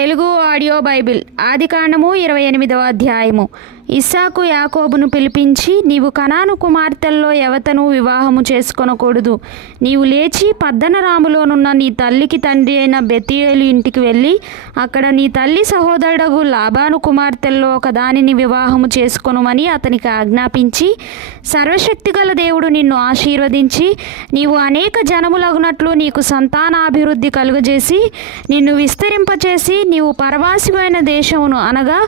Telugu audio Bible ఆదికాండము 28వ అధ్యాయము. ఇస్సాకు యాకోబును పిలిపించి, నీవు కనాను కుమార్తెల్లో ఎవతను వివాహము చేసుకొనకూడదు. నీవు లేచి పద్దనరాములోనున్న నీ తల్లికి తండ్రి అయిన బెతీయేలు ఇంటికి వెళ్ళి అక్కడ నీ తల్లి సహోదరుడగు లాబాను కుమార్తెల్లో ఒకదానిని వివాహము చేసుకొనుమని అతనికి ఆజ్ఞాపించి, సర్వశక్తిగల దేవుడు నిన్ను ఆశీర్వదించి నీవు అనేక జనములగునట్లు నీకు సంతానాభివృద్ధి కలుగజేసి నిన్ను విస్తరింపచేసి నీవు పరవాసిమైన దేశమును అనగా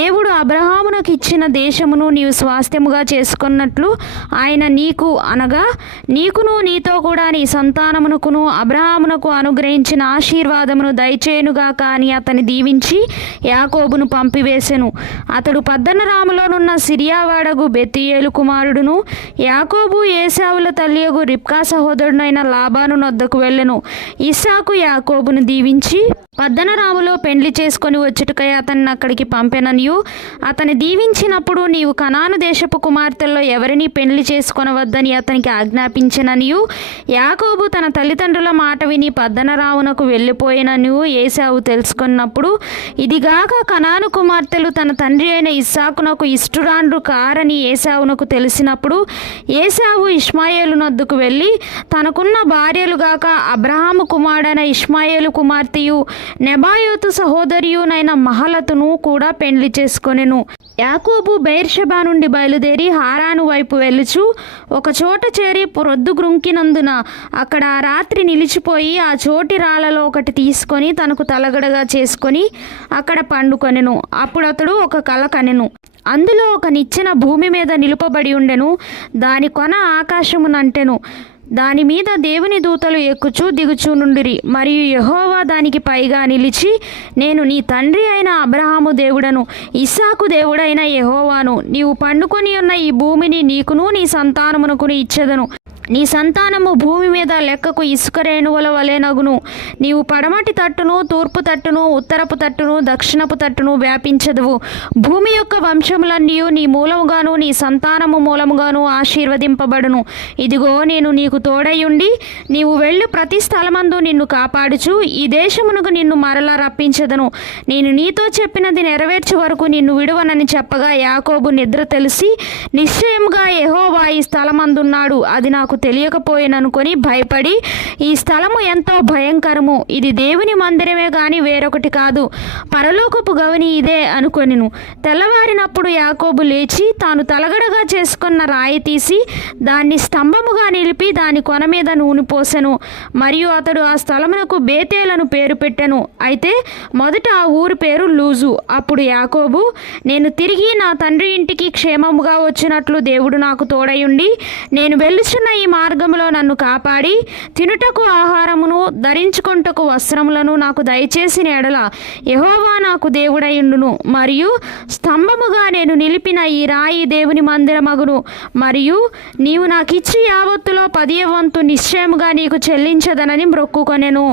దేవుడు అబ్రహామునకు ఇచ్చిన దేశమును నీవు స్వాస్థ్యముగా చేసుకున్నట్లు ఆయన నీకు అనగా నీకును నీతో కూడా నీ సంతానమునకును అబ్రహామునకు అనుగ్రహించిన ఆశీర్వాదమును దయచేయునుగాక అని అతని దీవించి యాకోబును పంపివేసెను. అతడు పద్దనరాములోనున్న సిరియావాడగు బెతీయేలు కుమారుడును యాకోబు ఏశావుల తల్లియగు రిబ్కా సహోదరుడైన లాబాను నొద్దకు వెళ్ళెను. ఇస్సాకు యాకోబును దీవించి పద్దనరాములో పెండ్లి చేసుకొని వచ్చుటకై అతన్ని అక్కడికి పంపెననియు, అతని దీవించినప్పుడు నీవు కనాను దేశపు కుమార్తెల్లో ఎవరిని పెండ్లి చేసుకొనవద్దని అతనికి ఆజ్ఞాపించననియు, యాకోబు తన తల్లిదండ్రుల మాట విని పద్దనరామునకు వెళ్ళిపోయిననియు ఏశావు తెలుసుకున్నప్పుడు, ఇదిగాక కనాను కుమార్తెలు తన తండ్రి అయిన ఇస్సాకునకు ఇష్టురాండ్రు కారని ఏశావునకు తెలిసినప్పుడు, ఏశావు ఇష్మాయేలు నొద్దకు వెళ్ళి తనకున్న భార్యలుగాక అబ్రహాము కుమారుడైన ఇష్మాయేలు కుమార్తెయు నెబాయోతు సహోదరియునైన మహలతును కూడా పెండ్లి చేసుకొనెను. యాకోబు బెయేర్షెబా నుండి బయలుదేరి హారాను వైపు వెళ్ళుచు ఒక చోట చేరి ప్రొద్దుగ్రుంకినందున అక్కడ ఆ రాత్రి నిలిచిపోయి ఆ చోటి రాళ్లలో ఒకటి తీసుకొని తనకు తలగడగా చేసుకొని అక్కడ పండుకొనెను. అప్పుడు అతడు ఒక కల కనెను. అందులో ఒక నిచ్చెన భూమి మీద నిలుపబడి ఉండెను. దాని కొన ఆకాశమునంటెను. దాని మీద దేవుని దూతలు ఎక్కుచూ దిగుచూ నుండిరి. మరియు యెహోవా దానికి పైగా నిలిచి, నేను నీ తండ్రి అయిన అబ్రహాము దేవుడను, ఇస్సాకు దేవుడైన యెహోవాను. నీవు పండుకొని ఉన్న ఈ భూమిని నీకును నీ సంతానమునకును ఇచ్చెదను. నీ సంతానము భూమి మీద లెక్కకు ఇసుక రేణువుల వలెనగును. నీవు పడమటి తట్టును, తూర్పు తట్టును, ఉత్తరపు తట్టును, దక్షిణపు తట్టును వ్యాపించదువు. భూమి యొక్క వంశములన్నీ నీ మూలముగాను నీ సంతానము మూలముగాను ఆశీర్వదింపబడును. ఇదిగో నేను నీకు తోడయుండి నీవు వెళ్ళు ప్రతి స్థలమందు నిన్ను కాపాడుచు ఈ దేశమునకు నిన్ను మరలా రప్పించదను. నేను నీతో చెప్పినది నెరవేర్చే వరకు నిన్ను విడువనని చెప్పగా యాకోబు నిద్ర తెలిసి, నిశ్చయముగా యెహోవా ఈ స్థలమందున్నాడు, అది నాకు తెలియకపోయిననుకొని భయపడి, ఈ స్థలము ఎంతో భయంకరము, ఇది దేవుని మందిరమే గాని వేరొకటి కాదు, పరలోకపు గవిని ఇదే అనుకొనిను. తెల్లవారినప్పుడు యాకోబు లేచి తాను తలగడగా చేసుకున్న రాయి తీసి దాన్ని స్తంభముగా నిలిపి దాని కొన మీద నూనె పోసెను. మరియు అతడు ఆ స్థలమునకు బేతేలను పేరు పెట్టెను. అయితే మొదట ఆ ఊరి పేరు లూజు. అప్పుడు యాకోబు, నేను తిరిగి నా తండ్రి ఇంటికి క్షేమముగా వచ్చినట్లు దేవుడు నాకు తోడయుండి నేను వెళ్ళుచున్న ఈ మార్గములో నన్ను కాపాడి తినుటకు ఆహారమును ధరించుకొనుటకు వస్త్రములను నాకు దయచేసిన ఎడల యెహోవా నాకు దేవుడయుండును. మరియు స్తంభముగా నేను నిలిపిన ఈ రాయి దేవుని మందిరమగును. మరియు నీవు నాకిచ్చి యావత్తులో 10వ వంతు నిశ్చయముగా నీకు చెల్లించదనని మ్రొక్కుకొనెను.